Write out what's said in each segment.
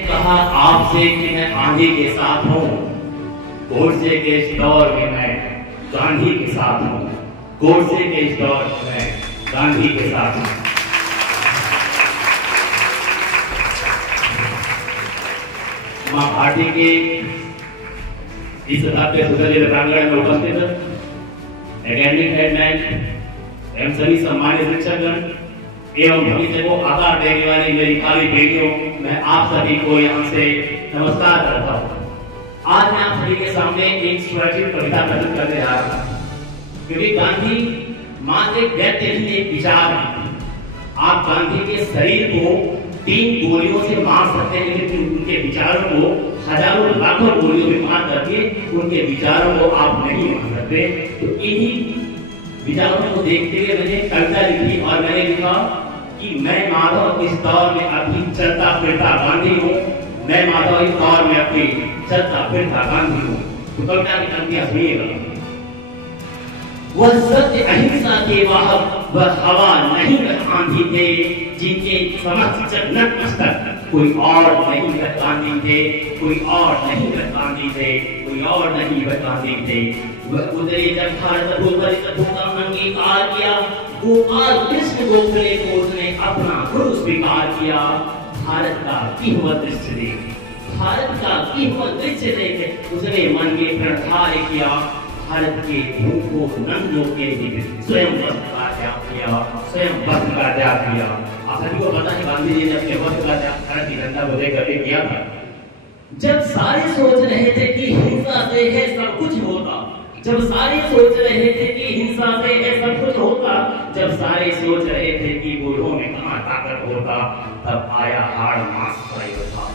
कहा आपसे कि मैं आंधी के साथ हूँ, गोडसे के इस दौर में मैं गांधी के साथ हूँ, गोडसे के इस दौर में मैं गांधी के साथ हूँ। मां पार्टी के इस भव्य सुसज्जित प्रांगण में उपस्थित एकेडमिक हेडमैन एवं सभी सम्मानित शिक्षकगण एवं भविष्य को आकार देने वाली मेरी भावी बेटियों, मैं आप सभी को यहाँ से नमस्कार करता हूँ। आज मैं आप सभी के सामने एक स्वरचित कविता प्रस्तुत करने जा रहा हूँ, क्योंकि गांधी मात्र एक व्यक्ति नहीं, एक विचार है। आप गांधी के शरीर को 3 गोलियों से मार सकते हैं, लेकिन उनके विचारों को हजारों लाखों गोलियों में मार करके उनके विचारों को आप नहीं मार सकते। तो इन्हीं विचारों को देखते हुए मैंने कविता लिखी और मैंने लिखा कि मैं माधव इस दौर में अभी चलता फिरता गांधी हूँ, मैं माधव इस दौर में अभी चलता फिरता गांधी हूँ। तो कविता की पंक्तियां सुनिएगा। वह सत्य अहिंसा के वाहक, वह हवा नहीं आंधी थे, जिनके समक्ष नतमस्तक कोई और नहीं गांधी थे, कोई और नहीं गांधी थे, कोई और नहीं गांधी थे। वह उतरे जब भारत भूखा अंगीकार किया, गोपाल कृष्ण गोखले को उसने अपना गुरु स्वीकार किया। भारत का कीमत दृश्य देख, भारत का कीमत दृश्य देख उसने मन में प्रणधार किया। भारत के भूखों नंदों के लिए स्वयं वस्त्र का त्याग किया, स्वयं वस्त्र का त्याग किया। आप सभी को पता है गांधी जी ने अपने वस्त्र का त्याग भारत की जनता को देकर किया था। जब सारे सोच रहे थे कि हिंसा से है सब कुछ होता, जब सारे सोच रहे थे कि हिंसा से है सब कुछ होता, जब सारे सोच रहे थे कि बूढ़ों में कहाँ ताकत होता, तब आया हाड़ मांस का योद्धा,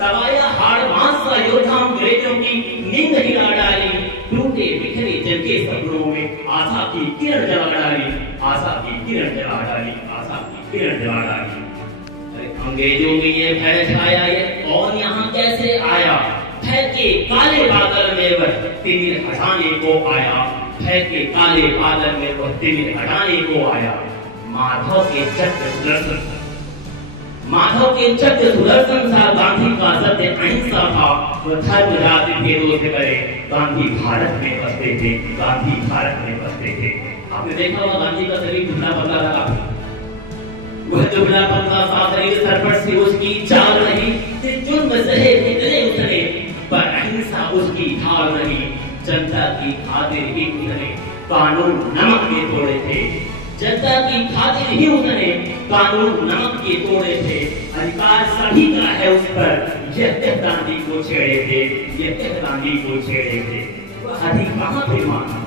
तब आया हाड़ मांस का योद्धा। अंग्रेजों की नींद हिला डाली, टूटे बिखरे जल के सपनों में आशा की किरण जला डाली, आशा की किरण जला डाली, आशा की किरण जला डाली। अंग्रेजों में ये भय छाया, ये कौन यहाँ कैसे आया? भय के काले बादल में वह तिमिर हटाने को आया, भय के काले बादल में वह तिमिर हटाने को आया। माधव के चक्र सुदर्शन, माधव के चक्र सुदर्शन था, गांधी का सत्य अहिंसा था। वह धर्म जाति भेदों से करे, गांधी भारत में बसते थे, गांधी भारत में बसते थे। आपने देखा होगा गांधी का शरीर दुबला पतला लगा, वह दुबला पतला सा शरीर, सर पर से उसकी चाल नहीं, जुर्म सहे निकले उसने, पर अहिंसा उसकी ढाल नहीं। जनता की खातिर ही उसने कानून नमक के तोड़े थे, जनता की खातिर ही उसने कानून नमक के तोड़े थे। अधिकार सभी का है उस पर, यह गांधी को छेड़े थे, यह गांधी को छेड़े थे। वह अधिक कहाँ पे माना,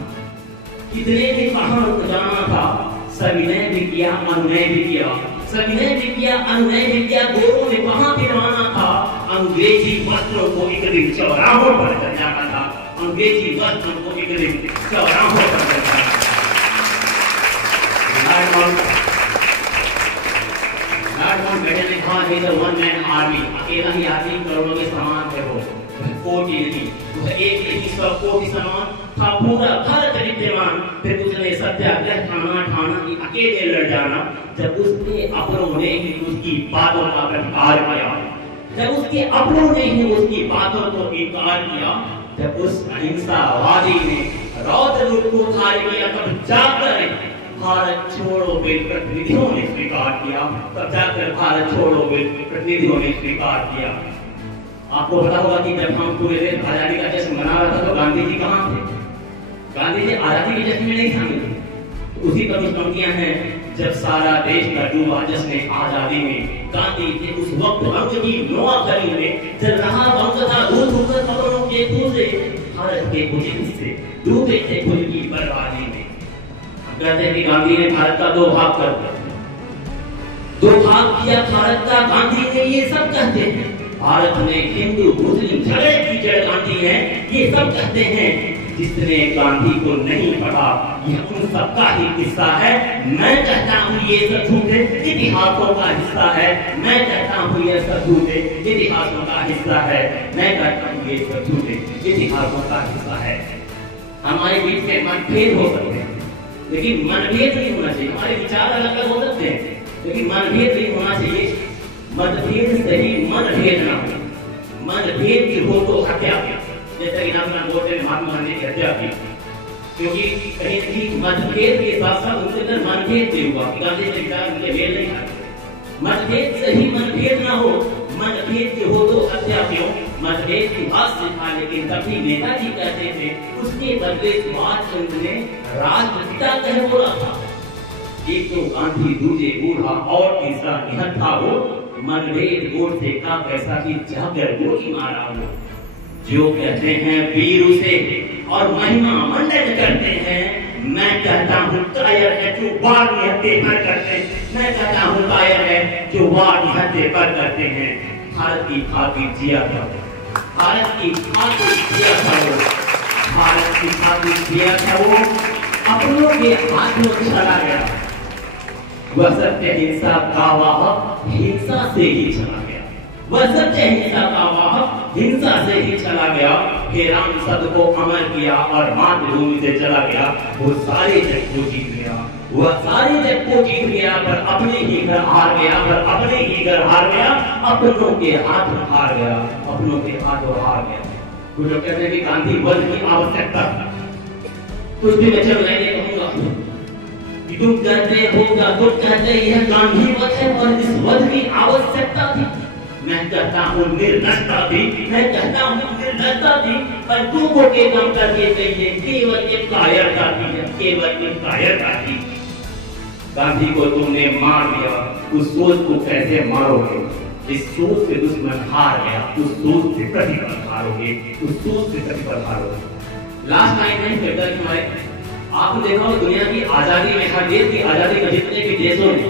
कितने भी कहाँ जाना था, सविनय भी किया, अनुनय भी किया, सविनय भी किया, अनुनय भी किया। गोरों ने कहाँ पे रवाना था, अंग्रेजी वस्त्रों को एक दिन चौराहों पर चल जाता था, अंग्रेजी वस्त्रों को एक दिन चौराहों पर चल जाता था। अकेला ही आदमी करोड़ों के समान है, वो कोटि नहीं, वह एक नहीं 100 कोटि समान था, पूरा भारत विद्यमान। फिर उसने सत्याग्रह ठाना कि अकेले लड़ जाना। जब उसके अपनों ने ही उसकी बातों का प्रतिकार किया, जब उसके अपनों ने ही उसकी बातों को इनकार किया, जब उस अहिंसावादी ने रौद्र रूप को धारण किया, तब जाकर भारत छोड़ो बिल प्रतिनिधियों ने स्वीकार किया, तब जाकर भारत छोड़ो बिल प्रतिनिधियों ने स्वीकार किया। आपको पता होगा कि जब हम पूरे देश आजादी का जश्न मना रहा था, तो गांधी जी कहाँ थे? गांधी जी आजादी के जश्न में नहीं शामिल थे। उसी पर पंक्तियां हैं, जब सारा देश का डूबा जश्न आजादी में, गांधी थे उस वक्त वंश की नौकरी में। जब रहा वंश था दूध होकर खबरों के दूसरे, भारत के कुछ हिस्से डूबे थे खुद की बर्बादी में। कहते हैं कि गांधी ने भारत का 2 भाग कर दिया, 2 भाग किया भारत का गांधी ने, ये सब कहते हैं। भारत में हिंदू मुस्लिम झगड़े की जड़ गांधी है, ये सब कहते हैं। जिसने गांधी को नहीं पढ़ा, यह उन सबका ही किस्सा है। मैं कहता हूँ ये सब झूठे इतिहासों का हिस्सा है, मैं कहता हूँ ये सब झूठे इतिहासों का हिस्सा है, मैं कहता हूँ ये सब झूठे इतिहासों का हिस्सा है। हमारे बीच में मतभेद हो सकते हैं, लेकिन मनभेद नहीं होना चाहिए। हमारे विचार अलग अलग हो सकते हैं, लेकिन मनभेद नहीं होना चाहिए। मतभेद से ही मनभेद ना हो, मनभेद की हो तो हत्या, जैसे इनाम बोलते हैं महात्मा गांधी की हत्या की, क्योंकि कहीं कहीं मतभेद के साथ साथ उनके अंदर मनभेद भी हुआ, गांधी से विचार उनके मेल नहीं खाते। मतभेद से ही मनभेद ना हो, मतभेद की हो तो हत्या क्यों, मतभेद की बात से था, लेकिन तभी नेताजी कहते थे उसके बदले सुभाष चंद्र ने राष्ट्रपिता कह बोला था। एक तो गांधी, दूजे बूढ़ा और तीसरा निहत्था हो, मनभेद गोर से का पैसा की जाकर गोली मारा हो। जो कहते हैं वीर उसे और महिमा मंडित करते हैं, मैं कहता हूँ कायर है जो वार निहत्थे पर करते हैं, मैं कहता हूँ कायर है जो वार निहत्थे पर करते हैं। भारत की खातिर जिया था, भारत की खातिर जिया था वो, भारत की खातिर जिया था वो, अपनों के हाथों चला गया। वह सत्य हिंसा का वाहक हिंसा से ही चला गया, वह सत्य हिंसा का वाहक हिंसा से ही चला गया। हे राम सद को अमर किया और मातृभूमि से चला गया। वो सारे जग को जीत गया, वह सारे जग को जीत गया, पर अपने ही घर हार गया, पर अपने ही घर हार गया, अपनों के हाथ हार गया, अपनों के हाथों हार गया। कुछ लोग कहते हैं कि गांधी वध की आवश्यकता, कुछ भी मैं चल नहीं कहूंगा, तुम कहते होगा, तुम कहते यह गांधी वध है और इस वध की आवश्यकता थी। मैं कहता हूँ निर्दयता थी, मैं कहता हूँ निर्दयता थी, पर तुमको के कम करके चाहिए केवल एक कायरता थी, केवल एक कायरता थी। गांधी को तुमने मार दिया, उस सोच को कैसे मारोगे? इस सोच से दुश्मन हार गया, उस सोच से प्रतिपल हारोगे, उस सोच से प्रतिपल हारोगे। लास्ट लाइन नहीं कहता कि हमारे आपने देखा हो दुनिया की आजादी में, हर देश की आजादी में जितने भी देशों ने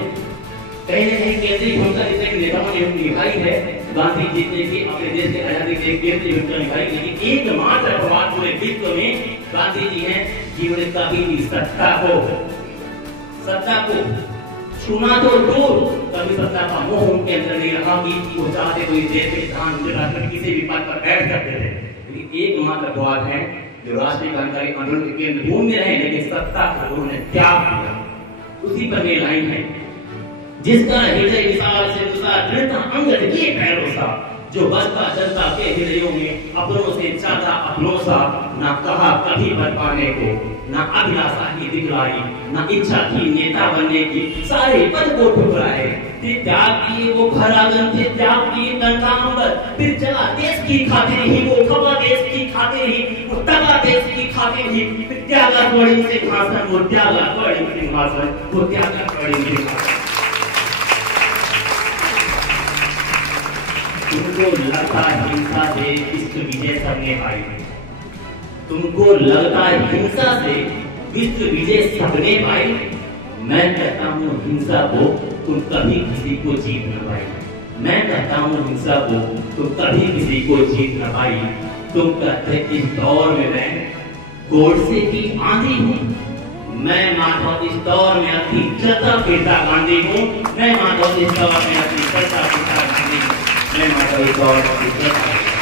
कहीं न कहीं केंद्रीय भूमिका जितने भी नेताओं ने निभाई है, गांधी जी ने भी अपने देश की आजादी के केंद्रीय भूमिका निभाई, लेकिन एकमात्र अपवाद पूरे विश्व में गांधी जी हैं जिन्होंने कभी भी सत्ता को छूना तो दूर, कभी सत्ता का मोह उनके अंदर नहीं रहा कि वो चाहते कोई देश के प्रधानमंत्री राष्ट्रपति किसी भी पद पर बैठ सकते थे। लेकिन एकमात्र अपवाद है जो राष्ट्रीय क्रांतिकारी आंदोलन के केंद्र भूमि में रहे, लेकिन सत्ता को उन्होंने त्याग किया। उसी पर ये लाइन है, जिसका हृदय विशाल से विशाल दृढ़ता अंगद के पैरों सा, जो बसता जनता के हृदयों में अपनों से ज्यादा अपनों सा, ना कहा कभी पद पाने को, ना अभिलाषा ही दिखलाई, ना इच्छा थी नेता बनने की, सारे पद को ठुकराए। त्याग किए वो घर आंगन से, त्याग किए तनखा अंबर, फिर चला देश की खातिर ही, वो खबा देश की खातिर ही, वो तबा देश की खातिर ही, फिर त्यागा बड़ी सिंहासन, वो त्यागा बड़ी सिंहासन, वो त्यागा बड़ी सिंहासन। तुमको लगता हिंसा से विश्व विजय सबने पाई, तुमको लगता हिंसा से विश्व विजय सबने पाई। मैं कहता हूँ हिंसा को तुम कभी किसी को जीत न पाई, मैं कहता हूँ हिंसा को तुम कभी किसी को जीत न पाई। तुम कहते इस दौर में मैं गोडसे की आंधी हूँ, मैं माधव इस दौर में अपनी चलता फिरता गांधी हूँ, मैं माधव इस दौर में अपनी चलता फिरता गांधी हूँ, मैं माधव इस दौर में